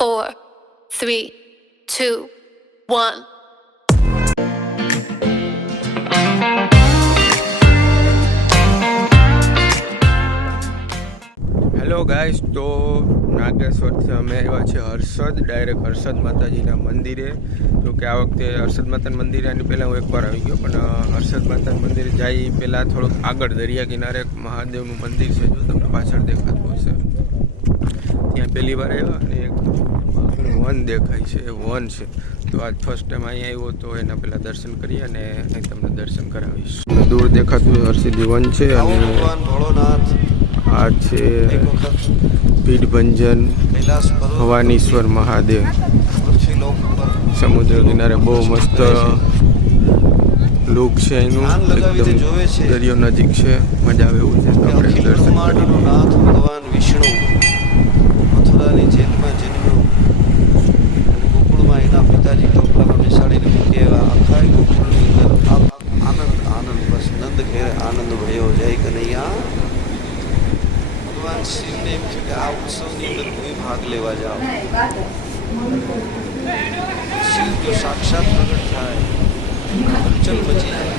four, three, two, one. Hello guys તો નાગેશ્વરથી અમે આવ્યા છે હર્ષદ ડાયરેક્ટ હર્ષદ માતાજીના મંદિરે. જો કે આ વખતે હર્ષદ માતાના મંદિરે આની પહેલાં હું એકવાર આવી ગયો પણ હર્ષદ માતાના મંદિરે જાય પહેલાં થોડુંક આગળ દરિયા કિનારે મહાદેવનું મંદિર છે જો તમને પાછળ દેખાતું હશે. ત્યાં પહેલી વાર આવ્યા અને એક વન દેખાય છે વન છે. તો આજ ફર્સ્ટ ટાઈમ અહીંયા આવ્યો તો એના પહેલાં દર્શન કરીએ અને અહીં તમને દર્શન કરાવીશ. દૂર દેખાતું હરસિદ્ધિ વન છે અને આ છે પીઠભંજન ભવાનીશ્વર મહાદેવ. સમુદ્ર કિનારે બહુ મસ્ત લુક છે એનું. એકદમ જોવે છે. દરિયો નજીક છે. મજા આવે એવું છે. આપણે દર્શન કરીએ. ભગવાન વિષ્ણુ મથુરાની જેલમાં જન્મ્યો અને ગોકુળમાં એના પિતાજી ટોપલામાં બેસાડીને મૂકી આવ્યા આખા ગોકુળની અંદર આ- આનંદ આનંદ બસ નંદ ઘેર આનંદ ભયો જય કનૈયા ભગવાન શિવને એમ થયું કે આ ઉત્સવની અંદર કોઈ ભાગ લેવા જાઓ શિવ જો સાક્ષાત પ્રગટ થાય હલચલ મચી જાય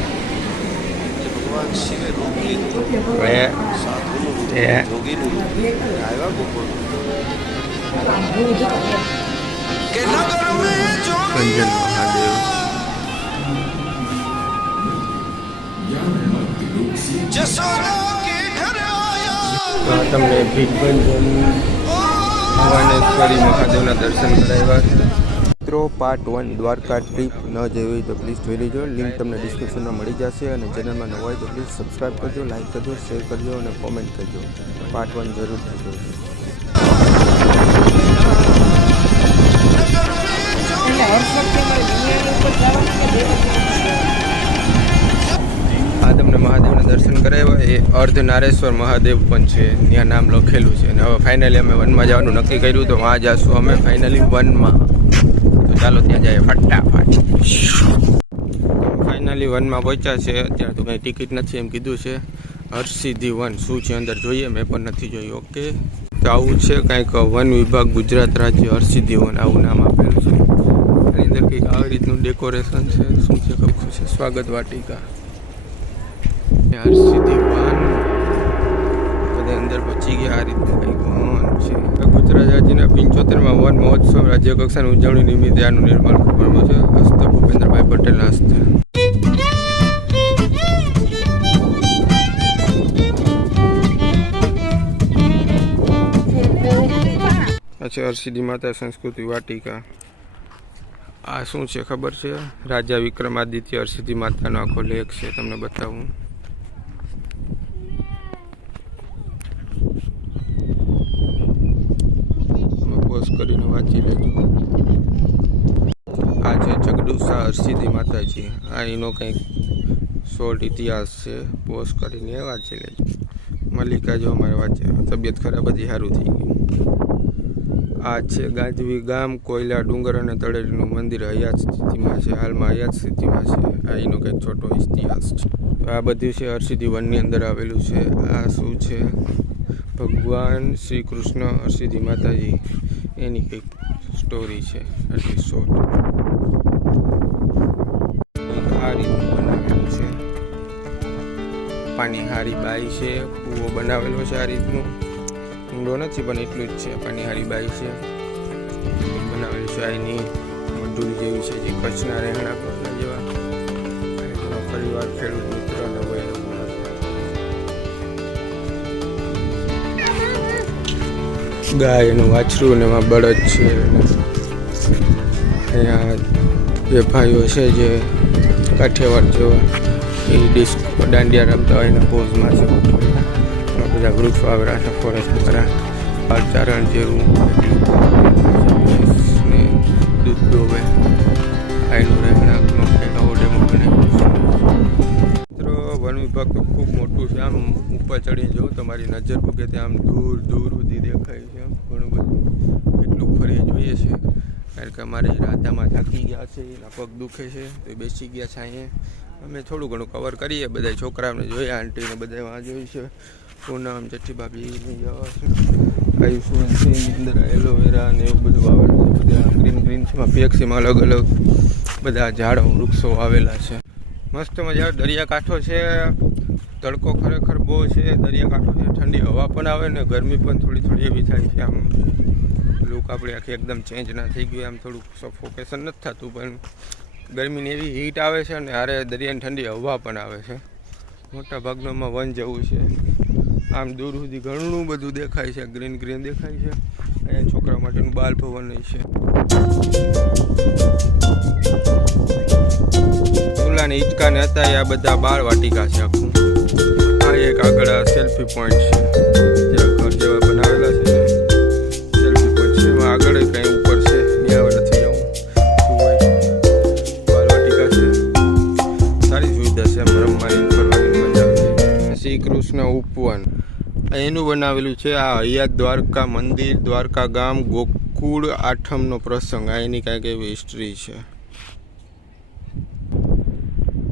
એટલે ભગવાન શિવે રૂપ લીધું હવે સાધુનું રૂપ એ. જોગીનું રૂપ અને આવ્યા ગોકુળ કે નગર મેં જોગી તમને પીઠભંજન ભવાનેશ્વરી મહાદેવના દર્શન કરાવ્યા. છે મિત્રો પાર્ટ વન દ્વારકા ટ્રીપ ન જેવી હોય તો પ્લીઝ જોઈ લેજો. લિંક તમને ડિસ્ક્રિપ્શનમાં મળી જશે અને ચેનલમાં નવા હોય તો પ્લીઝ સબસ્ક્રાઈબ કરજો લાઇક કરજો શેર કરજો અને કોમેન્ટ કરજો. પાર્ટ વન જરૂર થજો આ મહાદેવના દર્શન કરાવ્યા. એ અર્ધ નારેશ્વર મહાદેવ પણ છે. ત્યાં નામ લખેલું છે. અને હવે ફાઇનલી અમે વનમાં જવાનું નક્કી કર્યું તો વાં જશું. અમે ફાઇનલી વનમાં. તો ચાલો ત્યાં જઈએ ફટાફટ. ફાઇનલી વનમાં પહોંચ્યા છે. અત્યારે તો કંઈ ટિકિટ નથી એમ કીધું છે. હરસિદ્ધિ વન શું છે અંદર જોઈએ? મેં પણ નથી જોયું. ઓકે તો આવું છે કંઈક વન વિભાગ ગુજરાત રાજ્ય હરસિદ્ધિ વન આવું નામ આપેલું છે. એની અંદર કંઈક આવી રીતનું ડેકોરેશન છે? શું છે? કશું છે સ્વાગત વાટિકા. હર્ષિધિ વન. બધા અંદર પહોંચી ગયા આ રીતના કંઈક વન છે. ગુજરાત રાજ્યના પંચોતેરમાં વન મહોત્સવ રાજ્ય કક્ષાની ઉજવણી નિમિત્તે આનું નિર્માણ કરવામાં છે. હસ્ત ભૂપેન્દ્રભાઈ પટેલના હસ્તે. અચ્છા હરસિદ્ધિ માતા સંસ્કૃતિ વાટિકા. આ શું છે ખબર છે? રાજા વિક્રમાદિત્ય હરસિદ્ધિ માતાનો આખો લેખ છે, તમને બતાવું તમે પોઝ કરીને વાંચી લેજો. આ છે જગડુસા હરસિદ્ધિ માતાજી. આ એનો કંઈક શોર્ટ ઇતિહાસ છે. પોસ્ટ કરીને વાંચી લેજો. મલ્લિકા જો અમારે વાંચે. તબિયત ખરાબ હતી સારું થઈ ગયું. આ છે ગાજવી ગામ, કોયલા, ડુંગર અને તળેટીનું મંદિર હયાત સ્થિતિમાં છે. હાલમાં હયાત સ્થિતિમાં છે. આ એનો કંઈક છોટો ઇતિહાસ છે. આ બધું છે હરસિદ્ધિ વનની અંદર આવેલું છે. આ શું છે? ભગવાન શ્રી કૃષ્ણ હરસિદ્ધિ માતાજી. એની કંઈક સ્ટોરી છે, આટલી શોર્ટ આ રીતનું બનાવેલું છે. પાણીહારી બાઈ છે, કૂવો બનાવેલો છે આ રીતનું. ઊંડો નથી, પણ એટલું જ છે પાણીહારી બાઈ છે. બનાવેલું છે એની મજૂરી જેવી છે, જે કચ્છના રહેણાંક જેવા. પરિવાર ખેડૂત ગાય એનું વાછરું ને એમાં બળદ છે અહીંયા બે ભાઈઓ છે જે કાઠિયાવાડ જેવા. એ ડિસ્ક દાંડિયા રમતા હોય એના પોઝમાં છે. બધા વૃક્ષ વાવેલા છે ફોરેસ્ટ દ્વારા બાળચારણ જેવું. દૂધ દોવે. આઈનું રહેણાંકનો વન વિભાગ તો ખૂબ મોટું છે. આમ ઉપર ચડીને જોઉં, તમારી નજર પૂકે ત્યાં આમ દૂર દૂર સુધી દેખાય છે. ઘણું બધું કેટલું ફરી જોઈએ છે. કારણ કે અમારે રાધામાં થાકી ગયા છે, એના પગ દુખે છે, તો બેસી ગયા છે અહીંયા. અમે થોડું ઘણું કવર કરીએ બધા છોકરાઓને જોઈએ આંટીને બધા વાં જોઈ છે. પૂનમ જઠ્ઠી ભાભી આયુષ્માન છે. એની અંદર એલોવેરા ને એવું બધું વાવેલું પીએક્સીમાં અલગ અલગ બધા ઝાડો, વૃક્ષો આવેલા છે. મસ્ત મજા દરિયાકાંઠો છે. તડકો ખરેખર બહુ છે, દરિયાકાંઠો છે, ઠંડી હવા પણ આવે ને ગરમી પણ થોડી થોડી એવી થાય છે. આમ લુક આપણી આખી એકદમ ચેન્જ ના થઈ ગયું, આમ થોડુંક સફોકેશન નથી થતું, પણ ગરમીની એવી હીટ આવે છે અને હારે દરિયાની ઠંડી હવા પણ આવે છે. મોટા ભાગનામાં વન જવું છે. આમ દૂર સુધી ઘણું બધું દેખાય છે ગ્રીન ગ્રીન દેખાય છે. અહીંયા છોકરા માટેનું બાલ ભવન છે. ચૂલાને હિંચકા ને હતા એ આ બધા બાળ વાટિકા છે આખું. આ એક આગળ આ સેલ્ફી પોઈન્ટ છે. ત્યાં જેવા બનાવેલા છે. સેલ્ફી પોઈન્ટ છે. એમાં આગળ કંઈ ઉપર છે. ત્યાં નથી જવું શું છે. સારી સુવિધા છે એમ રમવાની, ફરવાની મજા શ્રી કૃષ્ણ ઉપવન. એનું બનાવેલું છે આ હૈયા દ્વારકા મંદિર, દ્વારકા ગામ, ગોકુળ આઠમનો પ્રસંગ. આ એની કાંઈક એવી હિસ્ટ્રી છે.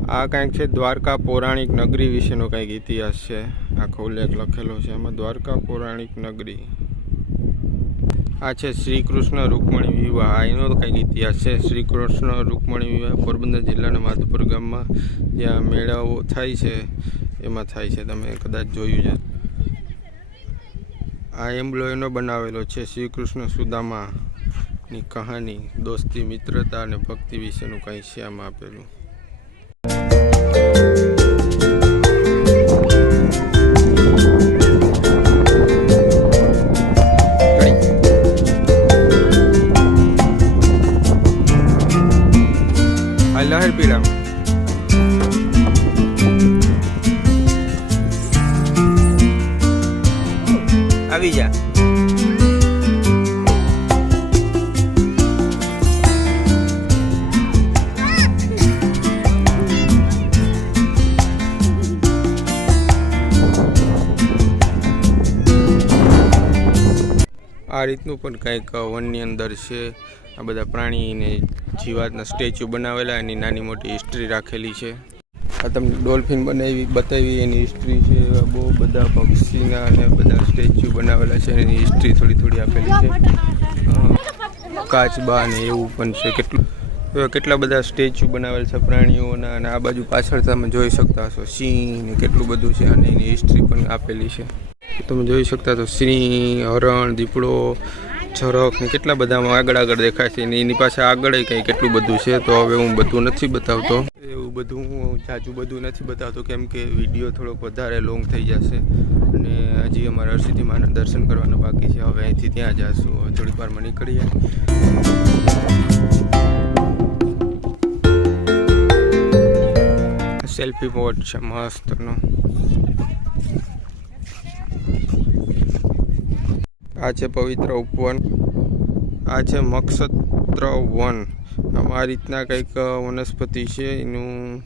આ કાંઈક છે, દ્વારકા પૌરાણિક નગરી વિશેનો કાંઈક ઇતિહાસ છે. આખો ઉલ્લેખ લખેલો છે. એમાં દ્વારકા પૌરાણિક નગરી. આ છે શ્રી કૃષ્ણ રૂકમણી વિવાહ. આ એનો કંઈક ઇતિહાસ છે. શ્રી કૃષ્ણ રૂકમણી વિવાહ પોરબંદર જિલ્લાના માધુપુર ગામમાં જ્યાં મેળાઓ થાય છે. એમાં થાય છે. તમે કદાચ જોયું છે. આ એમ્બલો એનો બનાવેલો છે શ્રી કૃષ્ણ સુદામાની કહાની, દોસ્તી, મિત્રતા અને ભક્તિ વિશેનું કંઈ આમાં આપેલું. આ રીતનું પણ કંઈક વનની અંદર છે. આ બધા પ્રાણીને જીવાતના સ્ટેચ્યુ બનાવેલા એની નાની મોટી હિસ્ટ્રી રાખેલી છે. આ તમને ડોલ્ફિન બનાવી, બતાવી એની હિસ્ટ્રી છે. બહુ બધા પક્ષીના અને બધા સ્ટેચ્યુ બનાવેલા છે એની હિસ્ટ્રી થોડી થોડી આપેલી છે. કાચબા ને એવું પણ છે. કેટલું કેટલા બધા સ્ટેચ્યુ બનાવેલ છે પ્રાણીઓના અને આ બાજુ પાછળ તમે જોઈ શકતા હશો. સિંહ ને કેટલું બધું છે અને એની હિસ્ટ્રી પણ આપેલી છે. તમે જોઈ શકતા તો સિંહ, હરણ, દીપડો ઝરખ ને કેટલા બધામાં આગળ આગળ દેખાય છે. ને એની પાસે આગળ કંઈ કેટલું બધું છે, તો હવે હું બધું નથી બતાવતો. એવું બધું હું જાજુ બધું નથી બતાવતો, કેમ કે વીડિયો થોડોક વધારે લોંગ થઈ જશે. અને હજી અમારે હરસિદ્ધિ માના દર્શન કરવાના બાકી છે. હવે અહીંથી ત્યાં જઈશું હવે થોડીક વારમાં નીકળીએ. સેલ્ફી પોટ છે મસ્તનો. આ છે પવિત્ર ઉપવન. આ છે મક્ષત્ર વન. આમાં આ રીતના કંઈક વનસ્પતિ છે. એનું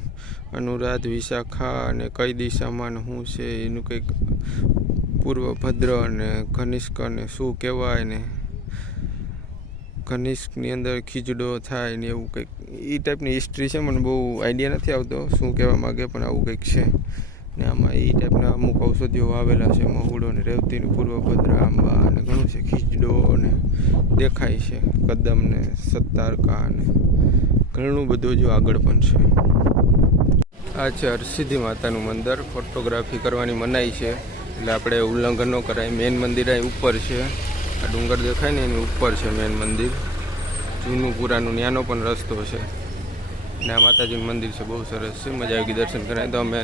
અનુરાધ વિશાખા અને કઈ દિશામાં શું છે, એનું કંઈક પૂર્વભદ્ર અને ઘનિષ્ક અને શું કહેવાય ને, ઘનિષ્કની અંદર ખીજડો થાય ને એવું કંઈક. એ ટાઈપની હિસ્ટ્રી છે, મને બહુ આઈડિયા નથી આવતો શું કહેવા માગે, પણ આવું કંઈક છે. ને આમાં એ ટાઈપના અમુક ઔષધિઓ આવેલા છે મહુડો ને રેવતીનું પૂર્વભદ્ર આંબા અને ઘણું છે, ખીજડો અને દેખાય છે, કદમ ને સત્તારકા ને ઘણું બધું જો આગળ પણ છે. આ છે હરસિદ્ધિ માતાનું મંદિર ફોટોગ્રાફી કરવાની મનાઈ છે, એટલે આપણે ઉલ્લંઘન ન કરાય મેન મંદિર અહીં ઉપર છે, આ ડુંગર દેખાય ને એની ઉપર છે મેન મંદિર. જૂનું પુરાનું ન્યાનો પણ રસ્તો છે. ને આ માતાજીનું મંદિર છે, બહુ સરસ છે. મજા આવી દર્શન કરાય તો અમે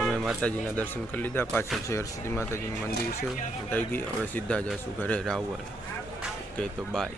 અમે માતાજીના દર્શન કરી લીધા. પાછળ છે હરસિદ્ધિ માતાજીનું મંદિર છે. આવી ગઈ. હવે સીધા જશું ઘરે રાવર કે તો બાય